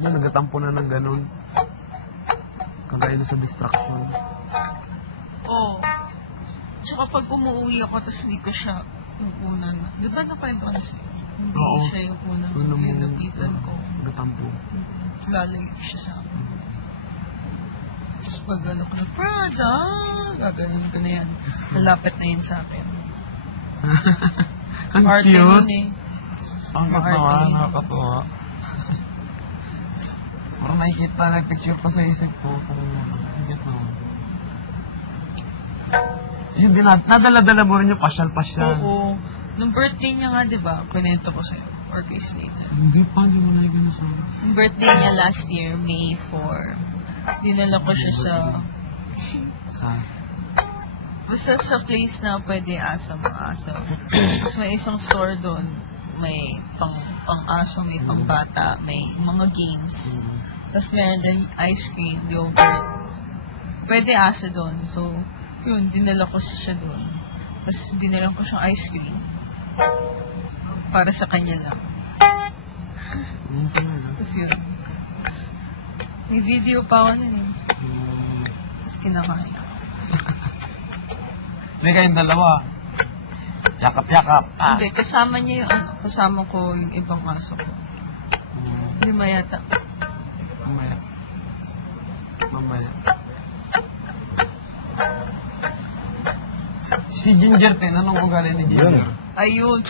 Yan, nagatampo na ng ganun. Kagaya na sa distraction. Oo. Tsaka pag umuwi ako, tapos hindi ko siya yung una na. Di ba nakwento ko na sa'yo? Hindi siya yung una na. Yung napitan ko. Nagatampo. Lalayo siya sa akin. Tapos pag ano ko na, Prada! Gagaling ko na yan. Nalapit na yun sa akin. Ang Arte cute. nun eh. Ang katawa, nakakatawa. Parang nakikita, nag-picture pa sa isip ko kung ito. Yun din, nadala-dala mo rin yung pasyal-pasyal. Oo. Nung birthday niya nga, di ba? Kunento ko sa'yo. Or kay Slade. Hindi pa, hindi mo na yung ganun sa'yo. Yung birthday niya last year, May 4. Dinala ko siya sa... Saan? Basta sa place na pwede aso. Tapos may isang store doon. May pang-aso, may pang-bata, may mga games. Tapos meron din ice cream, yogurt. Pwede aso doon. So, yun, dinala ko siya doon. Tapos binala ko siyang ice cream. Para sa kanya lang. Tapos yun. May video pa ako nun eh. Tapos kinakain. Hindi kayong dalawa. Yakap-yakap. Hindi, kasama niya yung, kasama ko yung ibang aso ko. Hindi mayata. Mamaya. Si Ginger, anong ugali ni Ginger? Ayun,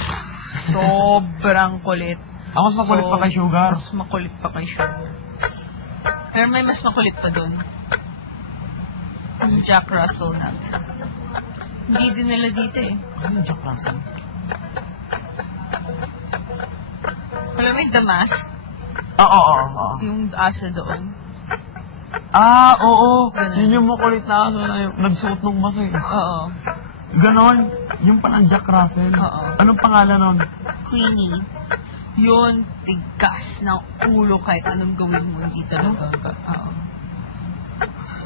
sobrang kulit. Mas makulit pa kay Sugar. Mas makulit pa kay Sugar. Pero may mas makulit pa doon. Yung Jack Russell namin. Hindi din nila dito eh. Ano Jack Russell? Alam mo yung The Mask? Oo. Yung asa doon. Oo. Ganun. Yun yung makulit na aso na yung nagsuot ng mask eh. Oo. Ganon. Yung palang Jack Russell. Oo. Anong pangalan nun? Queenie. Yun, tigas na ulo kahit anong gawin mo. Hindi talaga.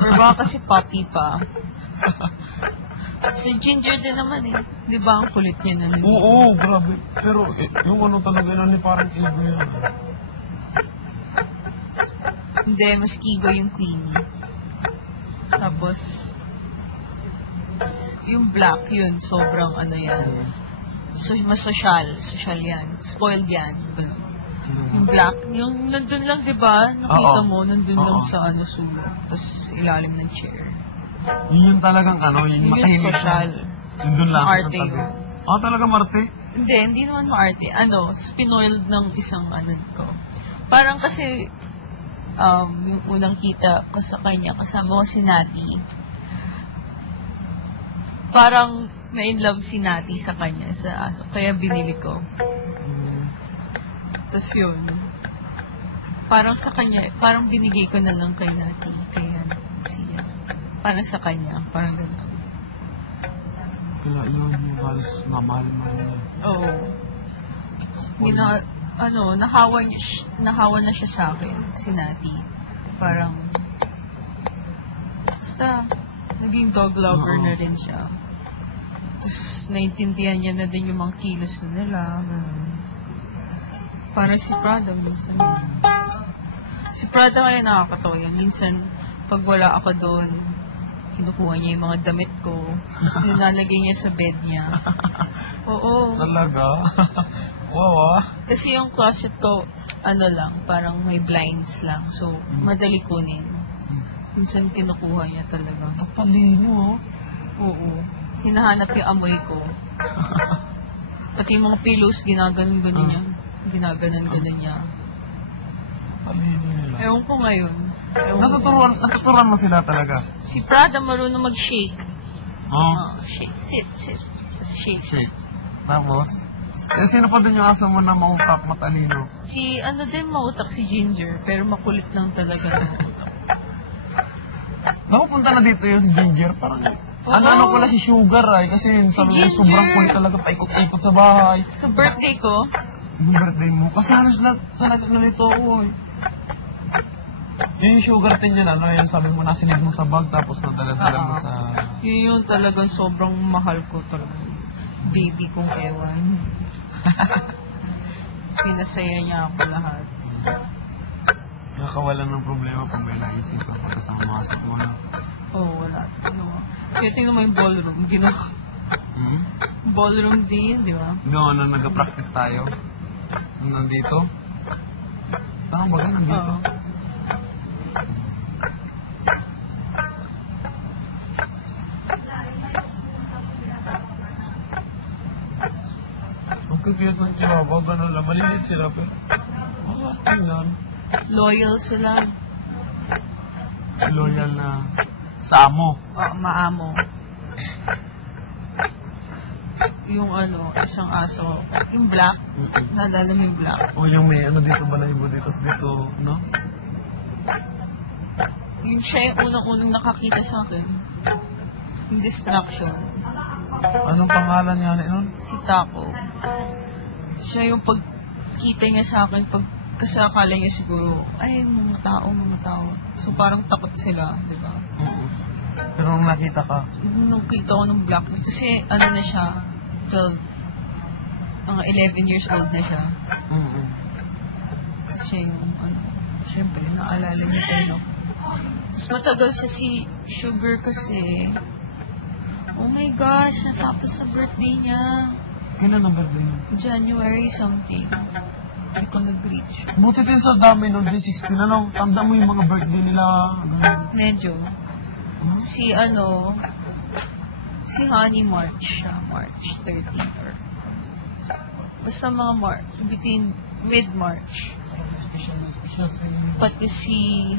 Or baka kasi puppy pa. Si Ginger din naman eh. Di ba ang kulit niya na nandito? Oo, grabe. Pero yung ano talaga yun, parang ego yun. Hindi, mas kigo yung Queenie. Tapos, yung black yun, sobrang ano yan. So, mas social. Social yan. Spoiled yan. Yung black, yung nandun lang, di ba? Nakita mo, nandun lang sa ano, sulok. Tapos, ilalim ng chair. Yun yung talagang ano, yung matahimik. Yung social. Yung dun lang. Maarte yun. Talaga Marte? Hindi naman maarte. Ano, spinoiled ng isang ano ko. Parang kasi, yung unang kita ko sa kanya, kasama ko si Nati. Parang na-in love si Nati sa kanya, sa aso. Kaya binili ko. Tapos yun. Parang sa kanya, parang binigay ko na lang kay Nati. Kaya siya. Parang sa kanya. Parang gano'n. Kaya yun yung halos mamahal mo. Oo. Nahawa na siya sa akin, si Nati. Parang, basta, naging dog lover na rin siya. Tapos, naintindihan niya na din yung mga kilos na nila. Parang si Prada, minsan. Si Prada kaya nakakatawa yun. Minsan, pag wala ako doon, kinukuha niya yung mga damit ko. Tapos nilalagay niya sa bed niya. Oo. Talaga? Wow. Kasi yung closet ko, ano lang, parang may blinds lang. So, madali kunin. Minsan kinukuha niya talaga. Talino. Oo. Hinahanap yung amoy ko. Pati yung mga pillows, ginaganon-ganon niya. Ginaganon-ganon niya. Talino nila. Ewan ko ngayon. Natuturuan mo sila talaga? Si Prada marunong mag-shake. Shake. Sit. Shake. Tapos? Sino pa din yung aso mo na mautak, matalino? Si, din mautak si Ginger, pero makulit lang talaga. Nakupunta na dito yung si Ginger, parang ano pala si Sugar kasi sabi niya sobrang kulit talaga, paikot-ikot sa bahay. Sa birthday ko? Yung birthday mo, kasi halos na talaga ganito ako Yung Sugar tin yun, yung sabi mo nasilid mo sa bag tapos nadala-dala mo sa... Yun yung talagang sobrang mahal ko talaga. Baby kong ewan. Pinasaya niya ako lahat. Nakakawalan ng problema pag may naisip ka kasama mga aso mo na. Oo, wala. Ano, kaya tingnan mo yung ballroom. Ginawa. Ballroom din, di ba? No, nag-practice tayo. Nandito. Tama ba ka nandito? Oo. Ang cute ng chihuahua, gano'n lang. Malinis sila, pero... Tingnan. Loyal sila. Loyal na... Samo. Maamo. Yung isang aso. Yung black. Nalala mo yung black? O yung may dito ba na ibo dito, no? Yung siya yung unang-unang nakakita sa akin. Yung distraction. Anong pangalan niya nun? Si Taco. Siya yung pagkita niya sa akin, kasi akala niya siguro, ay, mga tao. So parang takot sila, di ba? Pero nung nakita ka? Nung kita ko ng black, kasi na siya, 12, mga 11 years old na siya. Kasi siya yung, syempre, naalala niya tayo. Mas matagal siya si Sugar kasi, oh my gosh, natapos sa birthday niya. Kailan ang birthday niya? January something. Hindi ko nag-reach. Buti din sa dami nung D16, tanda mo yung mga birthday nila. Medyo. Si Honey March siya. March 13 or basta mga between mid-March. Pati si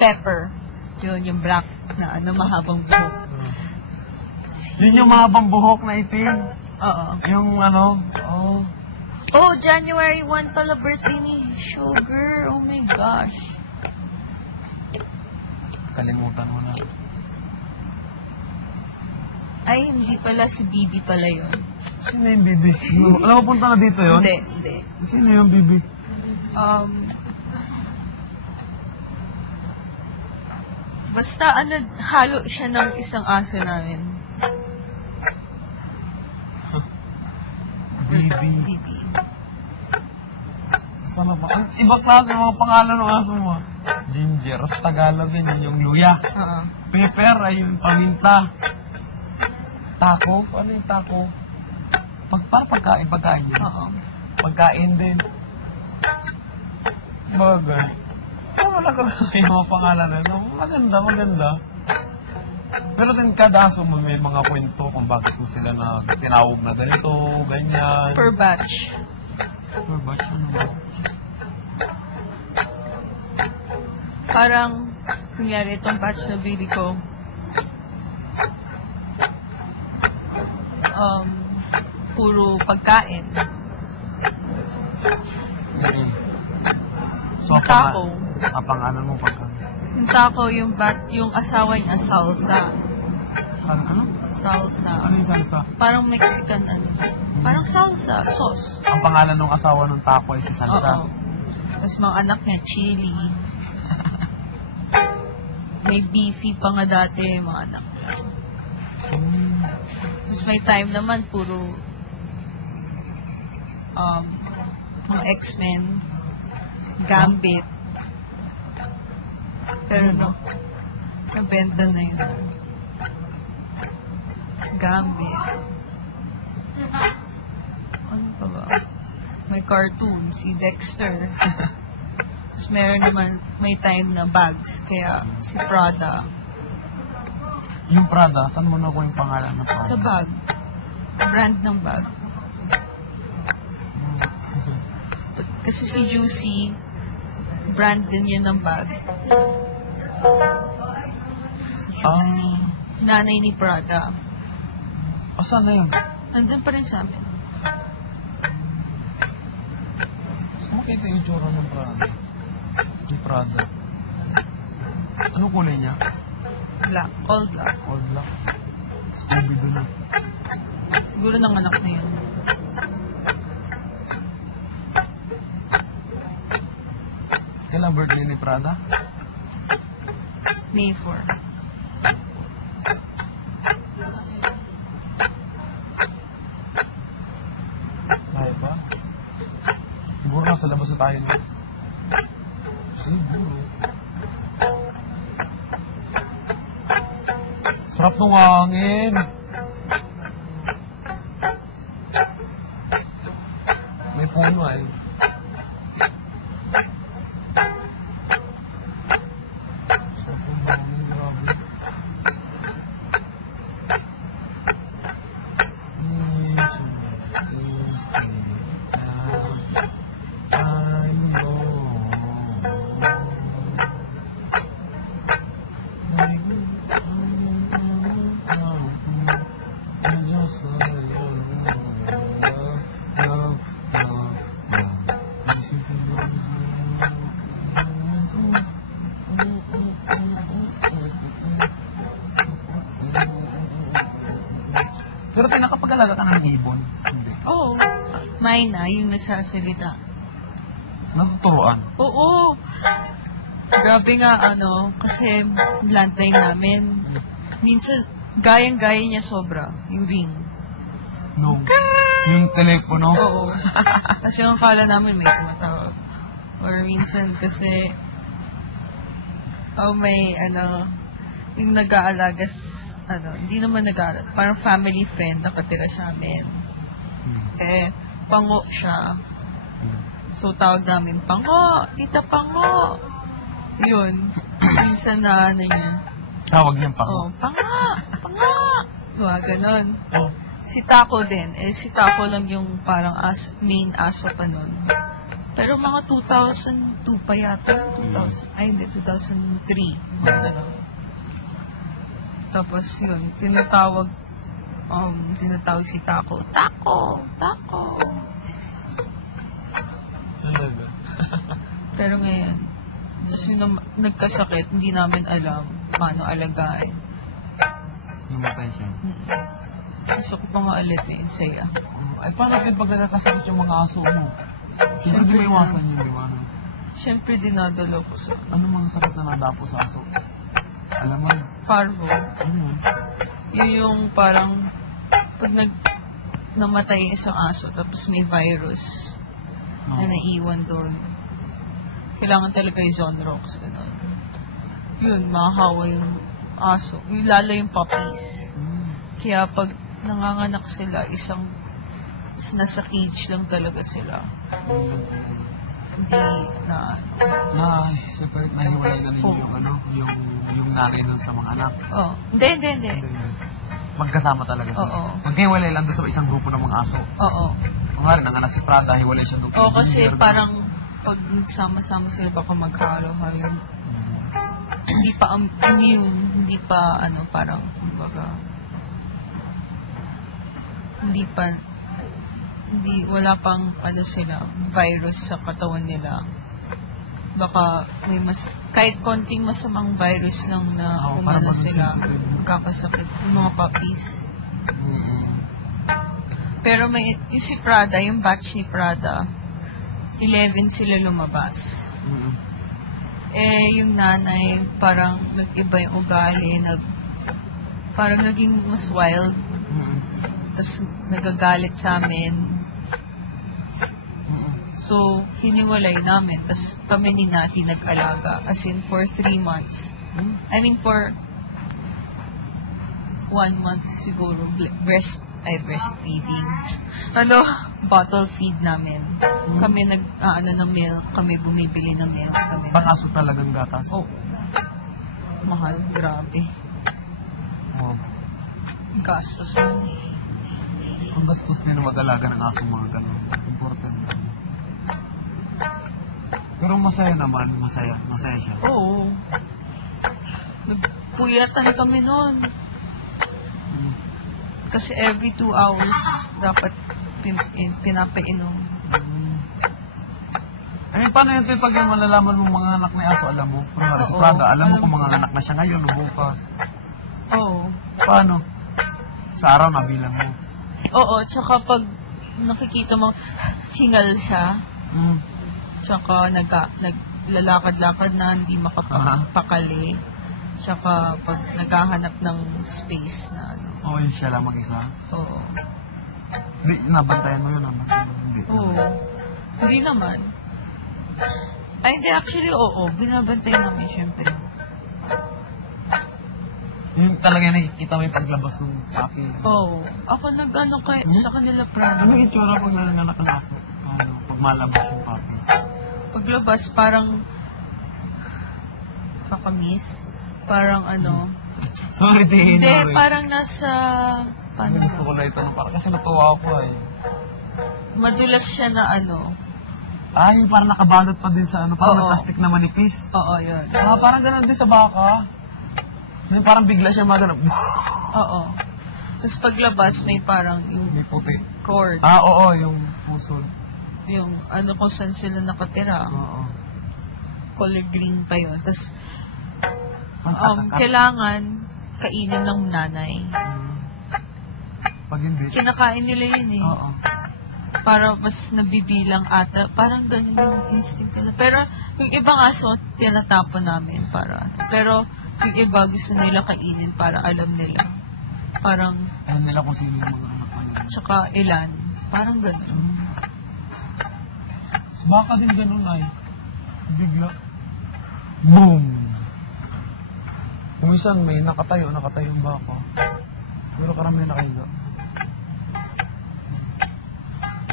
Pepper. Yun, yung black na mahabang buhok. Yun yung mahabang buhok na itim. Oo. Yung Oh, January 1 pala birthday ni Sugar. Oh my gosh. Kalimutan mo na. Ay, hindi pala. Si Bibi pala yun. Sino yung Bibi? Alam mo, punta na dito yun? Hindi. Sino yung Bibi? Basta halo siya ng isang aso namin. Bibi. Bibi. Sana ba? Ibang klase mga pangalan ng aso mo. Ginger. Sa Tagalog yun yung luya. Pepper ay yung paminta. Taco? Ano yung taco? Pagkain yun. Pagkain din. Bagay. Ano lang yung mga pangalan na yun? Maganda. Pero din kada aso mo may mga kwento kung bakit ko sila na tinawag na ganito, ganyan. Per batch. Per batch, ano ba? Parang, kunyari itong batch na baby ko, puro pagkain. So, Taco. Ang pangalan mo pagkain? Yung taco, yung asawa niya, salsa. Ano? Salsa. Ano yung salsa? Parang Mexican Parang salsa, sauce. Ang pangalan ng asawa ng taco ay si Salsa. Oo. Tapos mga anak niya, chili. May beefy pa nga dati, mga anak niya. Tapos may time naman, puro mga X-Men, Gambit. Pero nabenta na yun. Gambit. Ano pa ba? May cartoon, si Dexter. Tapos meron naman, may time na bags, kaya si Prada. Yung Prada, saan mo nakuha yung pangalan ng Prada? Sa bag. Brand ng bag. Kasi si Juicy, brand din yan ng bag. Juicy. Nanay ni Prada. Saan na yun? Nandun pa rin sa amin. Makita yung tsura ng Prada. Ni Prada. Ano kulay niya? Black. All black. All black. Scooby-Doo na. Siguro ng anak na yun. Kailan birthday ni Prada? May 4. na tayo. Sarap ng hangin. May puno ay. Pero pinakapag-alaga ka ng ibon. Oo. Mayna, yung nagsasalita. Natuturoan. Oo. Grabe nga, kasi landline namin. Minsan, gayang-gaya niya sobra, yung ring. No. Yung telepono. Oo. Kasi yung kala namin may tumatawag. Or minsan kasi, may, yung nag-aalaga, hindi naman nag-aalaga, parang family friend nakatira sa amin. Pango siya. So, tawag namin, Pango! Tita Pango! Yun. Minsan na, niya. Tawag niyang Pango? Pango! Pango! Ganon. Oh. Si Taco din. Si Taco lang yung parang main aso pa nun. Pero mga 2002 pa yata. 2003. Tapos yun, tinatawag si Taco. Taco! Taco! Pero ngayon, kasi nagkasakit, hindi namin alam paano alagaan. Namatay siya. Gusto ko pa nga ulit saya. Ay, paano din pag nagkasakit yung mga aso mo? Siyempre di ba iwasan yun, di ba? Siyempre dinadala ko sa... Ano mga sakit na nadapo sa aso? Alam mo? Parvo. Yun yung parang pag namatay isang aso tapos may virus na naiwan doon. Kailangan talaga yung Zonrox. Yun, makahawa yung aso. Yung lalo yung puppies. Kaya pag nanganganak sila, nasa cage lang talaga sila. Hindi separate na hiwalay na ninyo yung nanay nun sa mga anak. Hindi. Magkasama talaga sila. Oo. Magkahiwalay lang doon sa isang grupo ng mga aso. Oo. Kung nga rin, ang anak si Prada, hiwalay siya doon. Oo, kasi parang pag nagsama-sama sila baka magkahalo-halo. Hindi pa immune, hindi pa parang kumbaga wala pang sila, virus sa katawan nila. Baka may kahit konting masamang virus lang na sila, magkakasakit yung mga puppies. Pero yung si Prada, yung batch ni Prada, 11 sila lumabas. Yung nanay, parang nag-iba yung ugali, parang naging mas wild. Tapos nagagalit sa amin. So, hiniwalay namin. Tapos kami ni Nati nag-alaga. As in, for 3 months. I mean, for 1 month siguro. Breastfeeding. Bottle feed namin. Kami ng milk. Kami bumibili ng milk. Pang-aso talagang gatas? Mahal. Grabe. Gastos. Ang gastos niya na mag-alaga ng aso mga gano'n. Important. Pero masaya naman. Masaya siya. Oo. Nagpuyatan kami noon. Kasi every 2 hours dapat pinapainom. Paano yun pag yung malalaman mo mga anak na aso, alam mo? Kunwari si Prada, alam mo kung mga anak na siya ngayon o bukas. Oo. Paano? Sa araw nabilang mo. Oo, tsaka pag nakikita mo, hingal siya. Tsaka naglalakad-lakad na, hindi makapakali. Tsaka pag naghahanap ng space na yun siya lang mag-isa? Oo. Nabantayan mo yun naman? Oo. Hindi naman. Ay, hindi. Actually, oo. Binabantay namin, syempre. Yung talaga nakikita mo yung paglabas ng papi. Oo. Ako nag-ano sa kanila Ano proud. yung itsura pag nanganak ang aso? Pag malabas yung papi. Paglabas, parang kakamis. Parang ano. Sorry, tihin Hindi, mo. parang nasa... Paano Gusto ko ba? na ito. Parang kasi natuwa ako eh. Madulas siya na ano. Yung parang nakabalot pa din sa ano, parang Oo. may plastic na manipis. Oo, yun. Parang ganun din sa baka. Yung parang bigla siya magano. Oo. Tapos paglabas, may parang yung May puti. cord. Oo, yung puso. Yung ano kung saan sila nakatira. Oo. Color green pa yun. Tapos, Ang kailangan kainin ng nanay. Pag hindi. Kinakain nila yun eh. Oo. Para mas nabibilang ata. Parang ganun yung instinct nila. Pero yung ibang aso, tinatapon namin para. Pero yung iba gusto nila kainin para alam nila. Parang, Alam nila kung sino yung mga anak nila. tsaka ilan. Parang ganun. Baka din ganun ay. Bigla. Boom! Kung minsan may nakatayo yung baka. Pero karami nakahiga.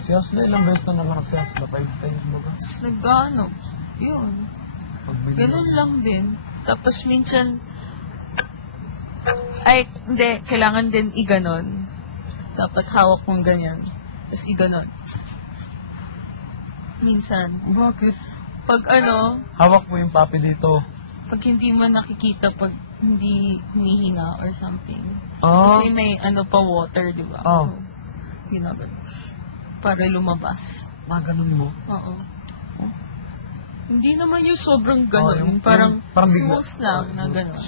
Si Asla, ilang beses na nalang si Asla? 5 times ba? Tapos nag-ano, yun. Ganun lang din. Tapos minsan, ay, hindi, kailangan din iganon. Dapat hawak mong ganyan. Tapos iganon. Minsan. Bakit? Pag ano, Hawak mo yung papi dito. pag hindi mo nakikita, pag hindi humihinga or something. Ah. Kasi may ano pa water, di ba? Oh. Ginagano. Para lumabas. Ganun mo. Oo. Hindi naman yung sobrang Oh, ganon. yung- parang parang bigla. smooth lang na ganon.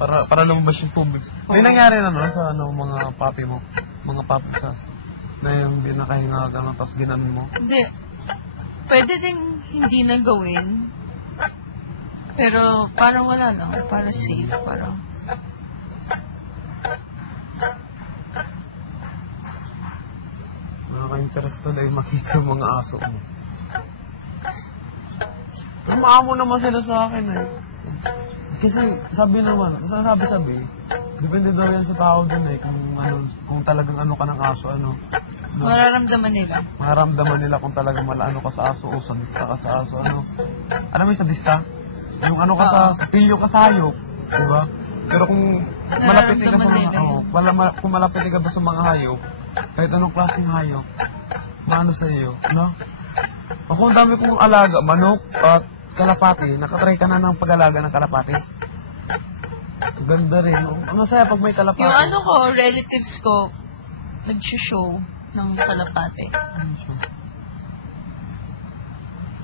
Para lumabas yung tubig. May nangyari na no, sa ano, mga papi mo. Mga papi sa na yung di nakahinga gano'n, tapos ginanon mo. Hindi. Pwede din hindi na gawin. Pero parang wala lang. Para safe. Parang Nakaka-interest tuloy makita yung mga aso mo. Maamo naman sila sa akin eh. Kasi sabi naman, kasi sabi, depende daw yan sa tao din eh, kung talagang ano ka ng aso, ano. mararamdaman nila. Maramdaman nila kung talagang malaano ka sa aso o sadista ka sa aso, ano. Ano may sadista? Yung ano ka sa pilyo ka sa hayop, diba? Pero kung malapit ka sa Nararamdaman mga, nila kung malapit ka ba sa mga hayop, kahit anong klaseng hayop, maano sa iyo, no? Ako ang dami kong alaga, manok at kalapati. Nakatry ka na ng pag-alaga ng kalapati? Ganda rin, no? Ang masaya pag may kalapati. Yung ano ko, relatives ko, nag-show ng kalapate.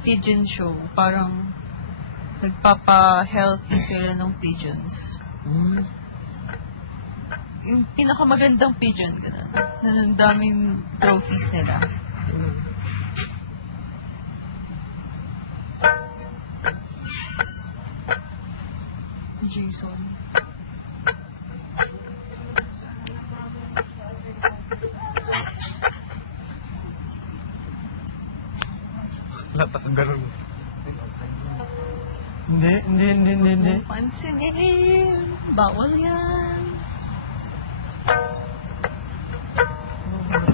Pigeon show. Parang nagpapa-healthy sila ng pigeons. Yung pinakamagandang pigeon, ganun. Na ang daming trophies nila. Jason. Ganun. Hindi. Pansinin! Bawal yan!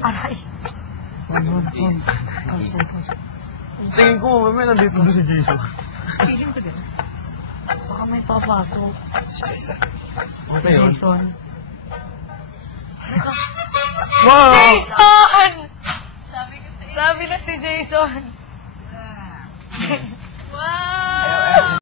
Aray! Tingin ko, may nandito na si Jason. Feeling ko din. Baka may papasok. Ano yun? Jason. Wow! Jason! Sabi na si Jason.